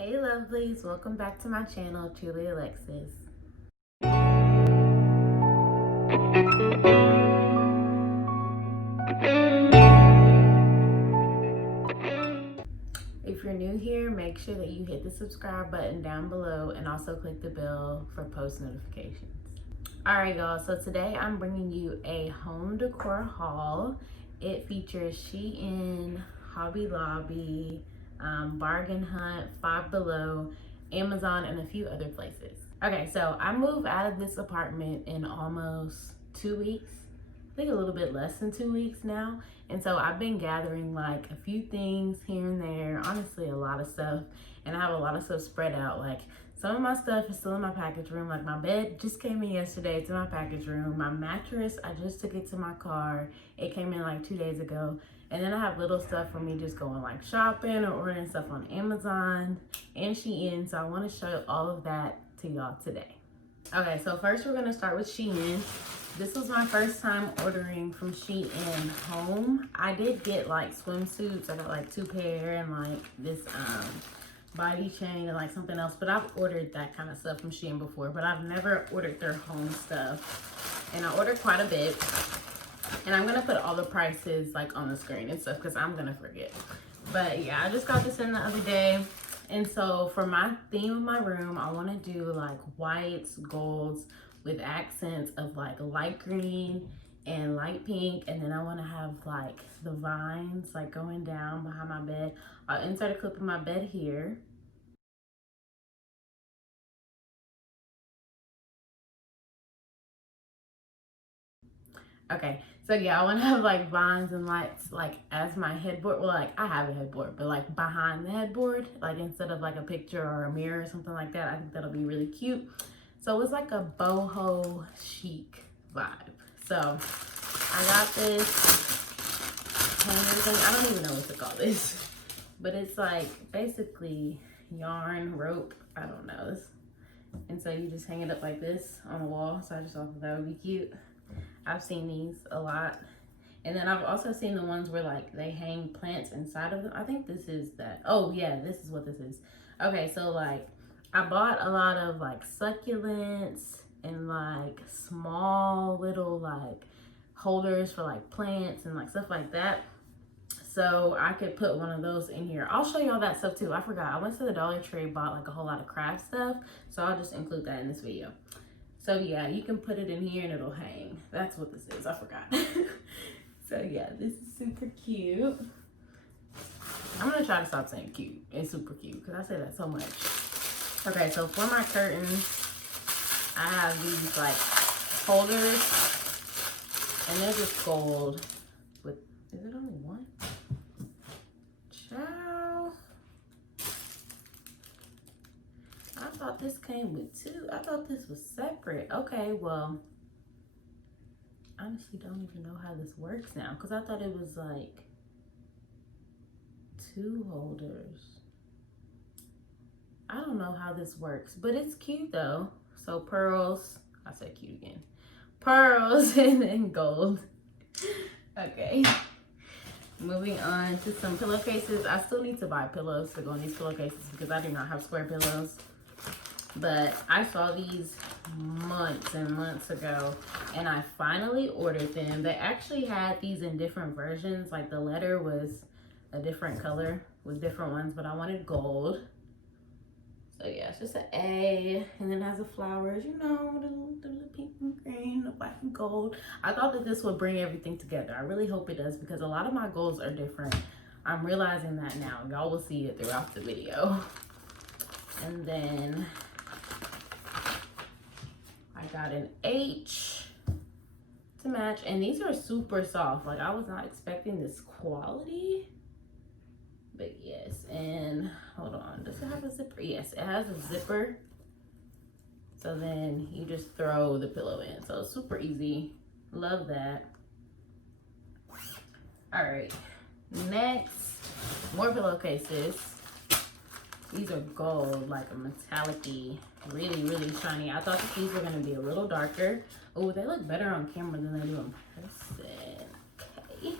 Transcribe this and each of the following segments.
Hey lovelies, welcome back to my channel, TrulyAlexus. If you're new here, make sure that you hit the subscribe button down below and also click the bell for post notifications. Alright y'all, so today I'm bringing you a home decor haul. It features Shein, Hobby Lobby, Bargain Hunt, Five Below, Amazon, and a few other places. Okay, so I moved out of this apartment in almost 2 weeks. I think a little bit less than 2 weeks now. And so I've been gathering like a few things here and there, honestly a lot of stuff. And I have a lot of stuff spread out. Like some of my stuff is still in my package room. Like my bed just came in yesterday, it's in my package room. My mattress, I just took it to my car. It came in like 2 days ago. And then I have little stuff for me just going like shopping or ordering stuff on Amazon and Shein. So I want to show all of that to y'all today. Okay, so first we're gonna start with Shein. This was my first time ordering from Shein home. I did get like swimsuits. I got like 2 pair and like this body chain and like something else. But I've ordered that kind of stuff from Shein before, but I've never ordered their home stuff. And I ordered quite a bit. And I'm gonna put all the prices like on the screen and stuff because I'm gonna forget. But yeah, I just got this in the other day. And so for my theme of my room, I want to do like whites, golds with accents of like light green and light pink. And then I want to have like the vines like going down behind my bed. I'll insert a clip of my bed here. Okay, so yeah, I want to have like vines and lights like as my headboard. Well, like I have a headboard, but like behind the headboard, like instead of like a picture or a mirror or something like that. I think that'll be really cute. So it's like a boho chic vibe. So I got this hanger thing. I don't even know what to call this, but it's like basically yarn, rope, I don't know. And so you just hang it up like this on the wall. So I just thought that would be cute. I've seen these a lot. And then I've also seen the ones where like they hang plants inside of them. I think this is that. Oh yeah, this is what this is. Okay, so like I bought a lot of like succulents and like small little like holders for like plants and like stuff like that. So I could put one of those in here. I'll show you all that stuff too. I forgot. I went to the Dollar Tree, bought like a whole lot of craft stuff. So I'll just include that in this video. So yeah, you can put it in here and it'll hang. That's what this is, I forgot. So yeah, this is super cute. I'm gonna try to stop saying cute and super cute because I say that so much. Okay, so for my curtains, I have these like holders and they're just gold with, is it only one? Ciao. I thought this came with 2. I thought this was separate. Okay, well, honestly don't even know how this works now because I thought it was like 2 holders. I don't know how this works, but it's cute though. So pearls, I said cute again. Pearls and then gold. Okay. Moving on to some pillowcases. I still need to buy pillows to go in these pillowcases because I do not have square pillows. But I saw these months and months ago and I finally ordered them. They actually had these in different versions. Like the letter was a different color with different ones, but I wanted gold. So yeah, it's just an A and then it has the flowers, you know, the pink and green, the white and gold. I thought that this would bring everything together. I really hope it does because a lot of my goals are different. I'm realizing that now. Y'all will see it throughout the video. And then I got an H to match, and these are super soft. Like I was not expecting this quality, but yes. And hold on, does it have a zipper? Yes, it has a zipper. So then you just throw the pillow in. So it's super easy. Love that. All right, next, more pillowcases. These are gold, like a metallic-y, really, really shiny. I thought that these were gonna be a little darker. Oh, they look better on camera than they do in person. Okay.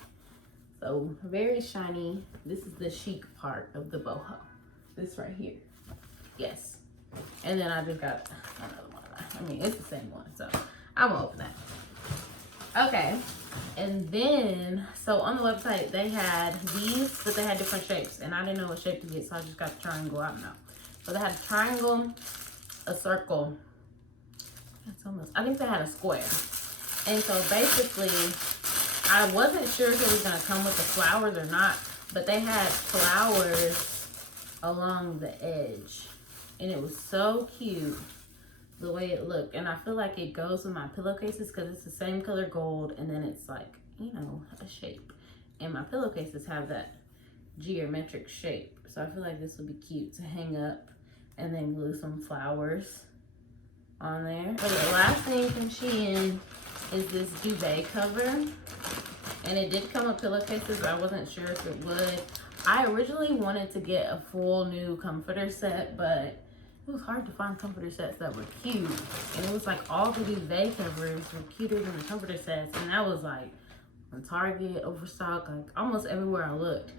So very shiny. This is the chic part of the boho. this right here. Yes. And then I just got another one. I mean, it's the same one, so I'm gonna open that. Okay. And then, so on the website, they had these, but they had different shapes. And I didn't know what shape to get, so I just got the triangle. I don't know. So they had a triangle, a circle. That's almost, I think they had a square. And so basically, I wasn't sure if it was going to come with the flowers or not, but they had flowers along the edge. And it was so cute the way it looked. And I feel like it goes with my pillowcases because it's the same color gold, and then it's like, you know, a shape. And my pillowcases have that geometric shape. So I feel like this would be cute to hang up and then glue some flowers on there. But the last thing from Shein is this duvet cover. And it did come with pillowcases, but I wasn't sure if it would. I originally wanted to get a full new comforter set, but it was hard to find comforter sets that were cute. And it was like all the duvet covers were cuter than the comforter sets. And that was like on Target, Overstock, like almost everywhere I looked.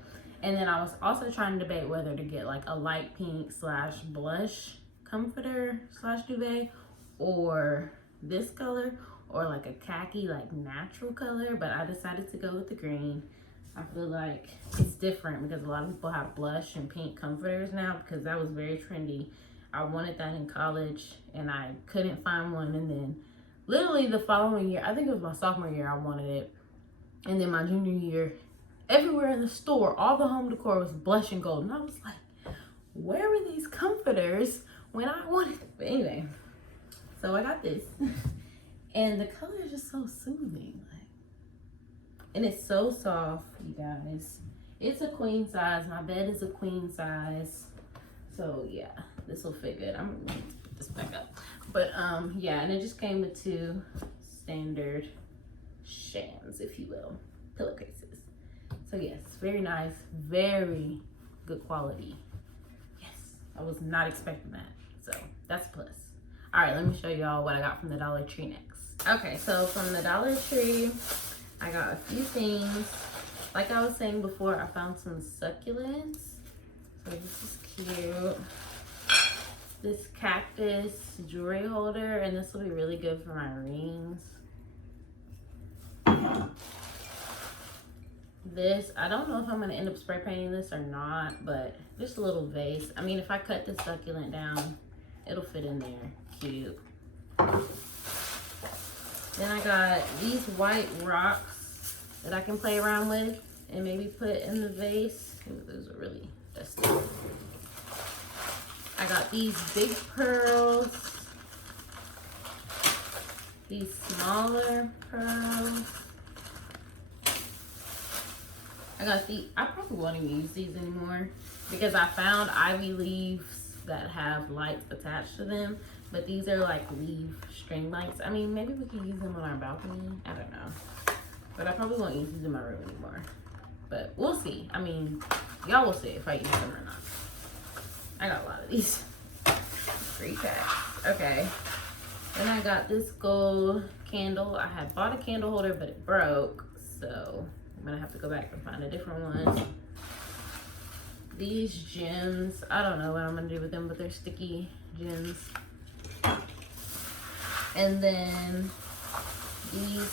And then I was also trying to debate whether to get like a light pink / blush comforter / duvet, or this color, or like a khaki like natural color. But I decided to go with the green. I feel like it's different because a lot of people have blush and pink comforters now, because that was very trendy. I wanted that in college and I couldn't find one. And then literally the following year, I think it was my sophomore year, I wanted it. And then my junior year, everywhere in the store, all the home decor was blush and gold. And I was like, where were these comforters when I wanted it? But anyway, so I got this. And the color is just so soothing. Like, and it's so soft, you guys. It's a queen size. My bed is a queen size. So yeah, this will fit good. I'm gonna put this back up. But yeah, and it just came with 2 standard shams, if you will, pillowcases. So yes, very nice, very good quality. Yes, I was not expecting that. So that's a plus. All right, let me show y'all what I got from the Dollar Tree next. Okay, so from the Dollar Tree, I got a few things. Like I was saying before, I found some succulents. So this is cute. This cactus jewelry holder, and this will be really good for my rings. This, I don't know if I'm gonna end up spray painting this or not, but just a little vase. I mean, if I cut this succulent down, it'll fit in there. Cute. Then I got these white rocks that I can play around with and maybe put in the vase. Ooh, those are really dusty. I got these big pearls, these smaller pearls. I got these. I probably won't even use these anymore because I found ivy leaves that have lights attached to them, but these are like leaf string lights. I mean, maybe we could use them on our balcony. I don't know, but I probably won't use these in my room anymore. But we'll see. I mean, y'all will see if I use them or not. I got a lot of these. 3 packs. Okay. Then I got this gold candle. I had bought a candle holder, but it broke. So I'm gonna have to go back and find a different one. These gems, I don't know what I'm gonna do with them, but they're sticky gems. And then these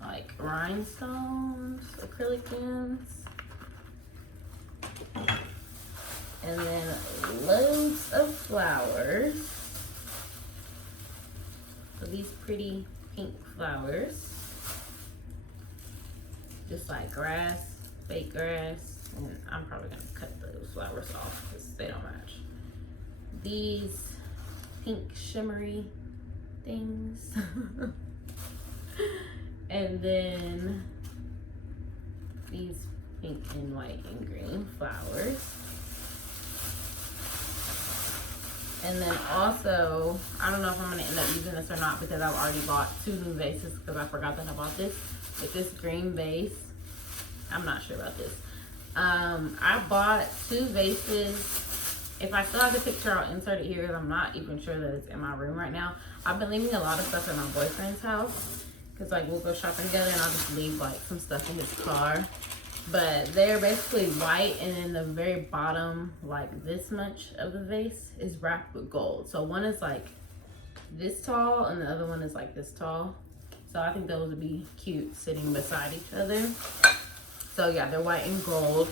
like rhinestones, acrylic gems. And then loads of flowers. So these pretty pink flowers. Just like grass, fake grass. And I'm probably gonna cut those flowers off because they don't match. These pink shimmery things. And then these pink and white and green flowers. And then also, I don't know if I'm gonna end up using this or not because I've already bought 2 new vases because I forgot that I bought this. With this green vase. I'm not sure about this. I bought 2 vases. If I still have the picture, I'll insert it here because I'm not even sure that it's in my room right now. I've been leaving a lot of stuff at my boyfriend's house because like we'll go shopping together and I'll just leave like some stuff in his car. but they're basically white, and then the very bottom, like this much of the vase, is wrapped with gold. So one is like this tall and the other one is like this tall. So I think those would be cute sitting beside each other. So yeah, they're white and gold.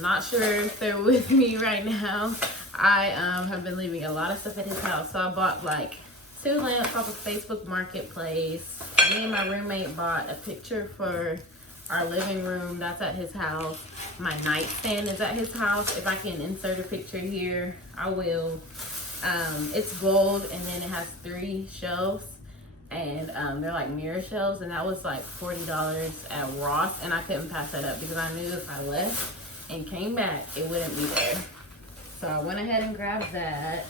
Not sure if they're with me right now. I have been leaving a lot of stuff at his house. So I bought like 2 lamps off of Facebook Marketplace. Me and my roommate bought a picture for our living room. That's at his house. My nightstand is at his house. If I can insert a picture here, I will. It's gold, and then it has 3 shelves, and they're like mirror shelves, and that was like $40 at Ross, and I couldn't pass that up because I knew if I left and came back, it wouldn't be there. So I went ahead and grabbed that.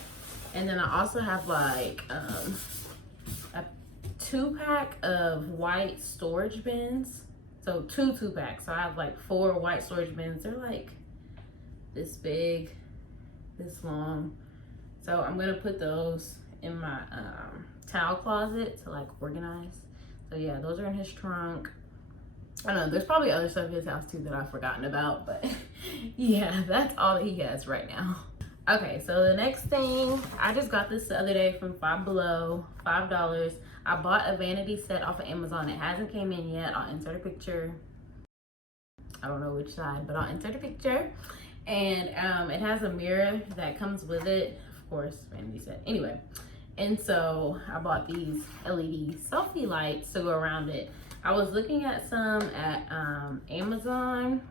And then I also have like a 2-pack of white storage bins. So 2 2-packs. So I have like 4 white storage bins. They're like this big, this long. So I'm gonna put those in my towel closet to like organize. So yeah, those are in his trunk. I don't know, there's probably other stuff in his house too that I've forgotten about, but yeah, that's all that he has right now. Okay, so the next thing, I just got this the other day from Five Below, $5. I bought a vanity set off of Amazon. It hasn't came in yet. I'll insert a picture. I don't know which side, but I'll insert a picture. And it has a mirror that comes with it. Of course, vanity set. Anyway, and so I bought these LED selfie lights to go around it. I was looking at some at Amazon,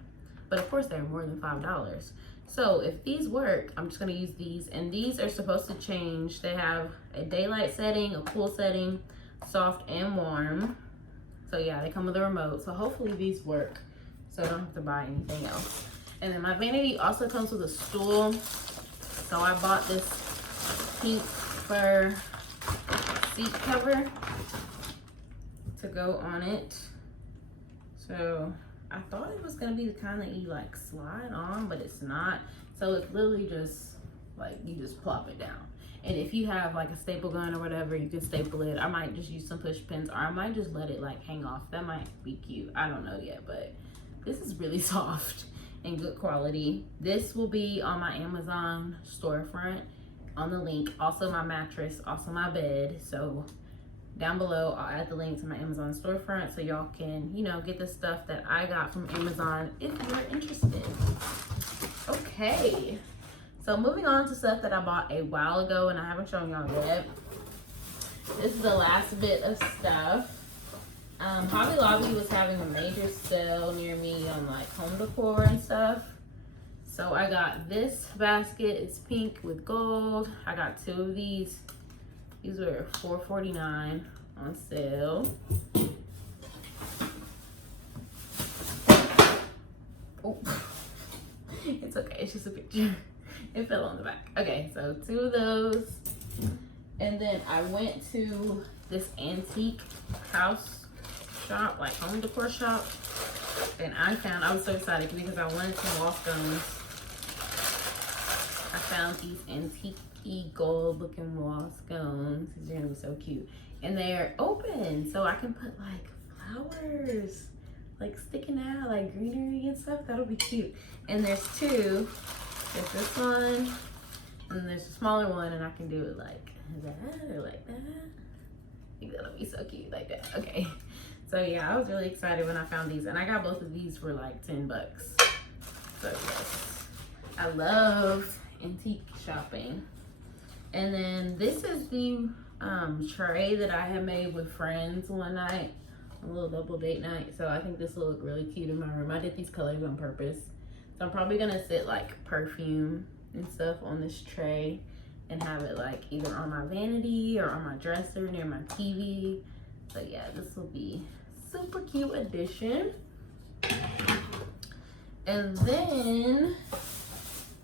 but of course they're more than $5. So if these work, I'm just gonna use these, and these are supposed to change. They have a daylight setting, a cool setting, soft and warm. So yeah, they come with a remote. So hopefully these work, so I don't have to buy anything else. And then my vanity also comes with a stool. So I bought this pink fur seat cover to go on it. So I thought it was gonna be the kind that you like slide on, but it's not. So it's literally just like you just plop it down. And if you have like a staple gun or whatever, you can staple it. I might just use some push pins, or I might just let it like hang off. That might be cute. I don't know yet, but this is really soft and good quality. This will be on my Amazon storefront on the link. Also my mattress, also my bed. So down below, I'll add the link to my Amazon storefront so y'all can, you know, get the stuff that I got from Amazon if you're interested. Okay, so moving on to stuff that I bought a while ago and I haven't shown y'all yet. This is the last bit of stuff. Hobby Lobby was having a major sale near me on like home decor and stuff. So I got this basket. It's pink with gold. I got 2 of these. These were $4.49 on sale. Oh, it's okay. It's just a picture. It fell on the back. Okay, so 2 of those. And then I went to this antique house shop, like home decor shop. And I was so excited because I wanted some wall scones. I found these antique gold looking wall scones. These are gonna be so cute, and they're open, so I can put like flowers like sticking out, like greenery and stuff. That'll be cute. And there's 2. There's this one, and then there's a smaller one, and I can do it like that or like that. I think that'll be so cute like that. Okay, so yeah, I was really excited when I found these, and I got both of these for like $10. So yes, I love antique shopping. And then this is the tray that I had made with friends one night, a little double date night. So I think this will look really cute in my room. I did these colors on purpose. So I'm probably gonna sit like perfume and stuff on this tray and have it like either on my vanity or on my dresser near my TV. So yeah, this will be super cute addition. And then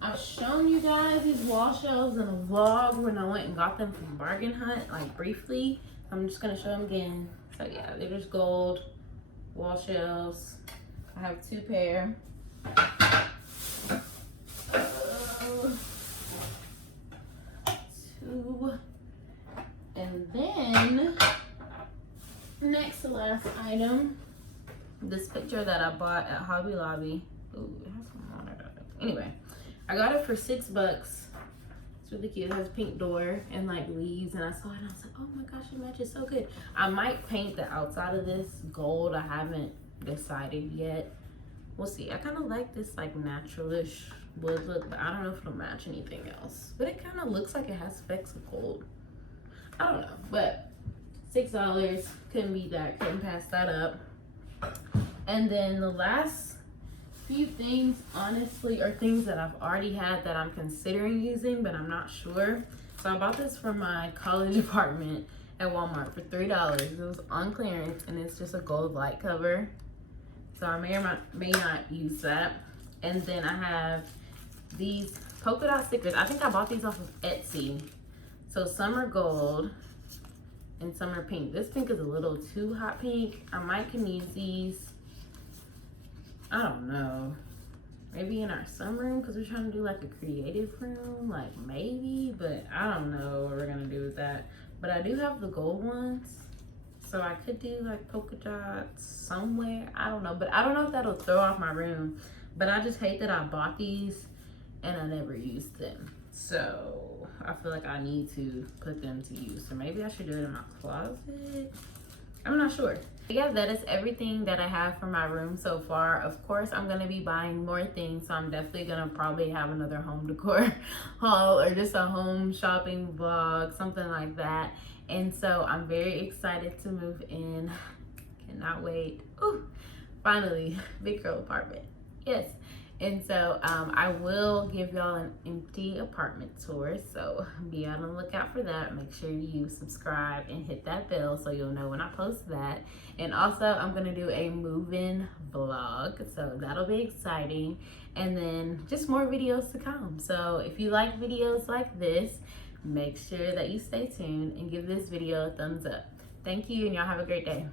I've shown you guys these wall shelves in a vlog when I went and got them from Bargain Hunt, like briefly. I'm just gonna show them again. So yeah, they're just gold wall shelves. I have 2 pair. 2. And then next to last item this picture that I bought at Hobby Lobby. Ooh, it has some water. Anyway, I got it for $6. It's really cute. It has a pink door and like leaves, and I saw it and I was like, oh my gosh, it matches so good. I might paint the outside of this gold. I haven't decided yet. We'll see. I kind of like this like naturalish wood look, but I don't know if it'll match anything else. But it kind of looks like it has specks of gold. I don't know, but $6, couldn't beat that, couldn't pass that up. And then the last few things, honestly, are things that I've already had that I'm considering using, but I'm not sure. So I bought this for my college apartment at Walmart for $3. It was on clearance, and it's just a gold light cover. So I may not use that. And then I have these polka dot stickers. I think I bought these off of Etsy. So some are gold and some are pink. This pink is a little too hot pink. I might can use these, I don't know, maybe in our sunroom, because we're trying to do like a creative room, like maybe, but I don't know what we're gonna do with that. But I do have the gold ones, so I could do like polka dots somewhere, I don't know. But I don't know if that'll throw off my room. But I just hate that I bought these and I never used them. So I feel like I need to put them to use. So maybe I should do it in my closet. I'm not sure. But yeah, that is everything that I have for my room so far. Of course, I'm gonna be buying more things, so I'm definitely gonna probably have another home decor haul or just a home shopping vlog, something like that. And so I'm very excited to move in. Cannot wait. Ooh, finally, big girl apartment. Yes. And so I will give y'all an empty apartment tour, so be on the lookout for that. Make sure you subscribe and hit that bell so you'll know when I post that. And also I'm gonna do a move-in vlog, so that'll be exciting. And then just more videos to come. So if you like videos like this, make sure that you stay tuned and give this video a thumbs up. Thank you, and y'all have a great day.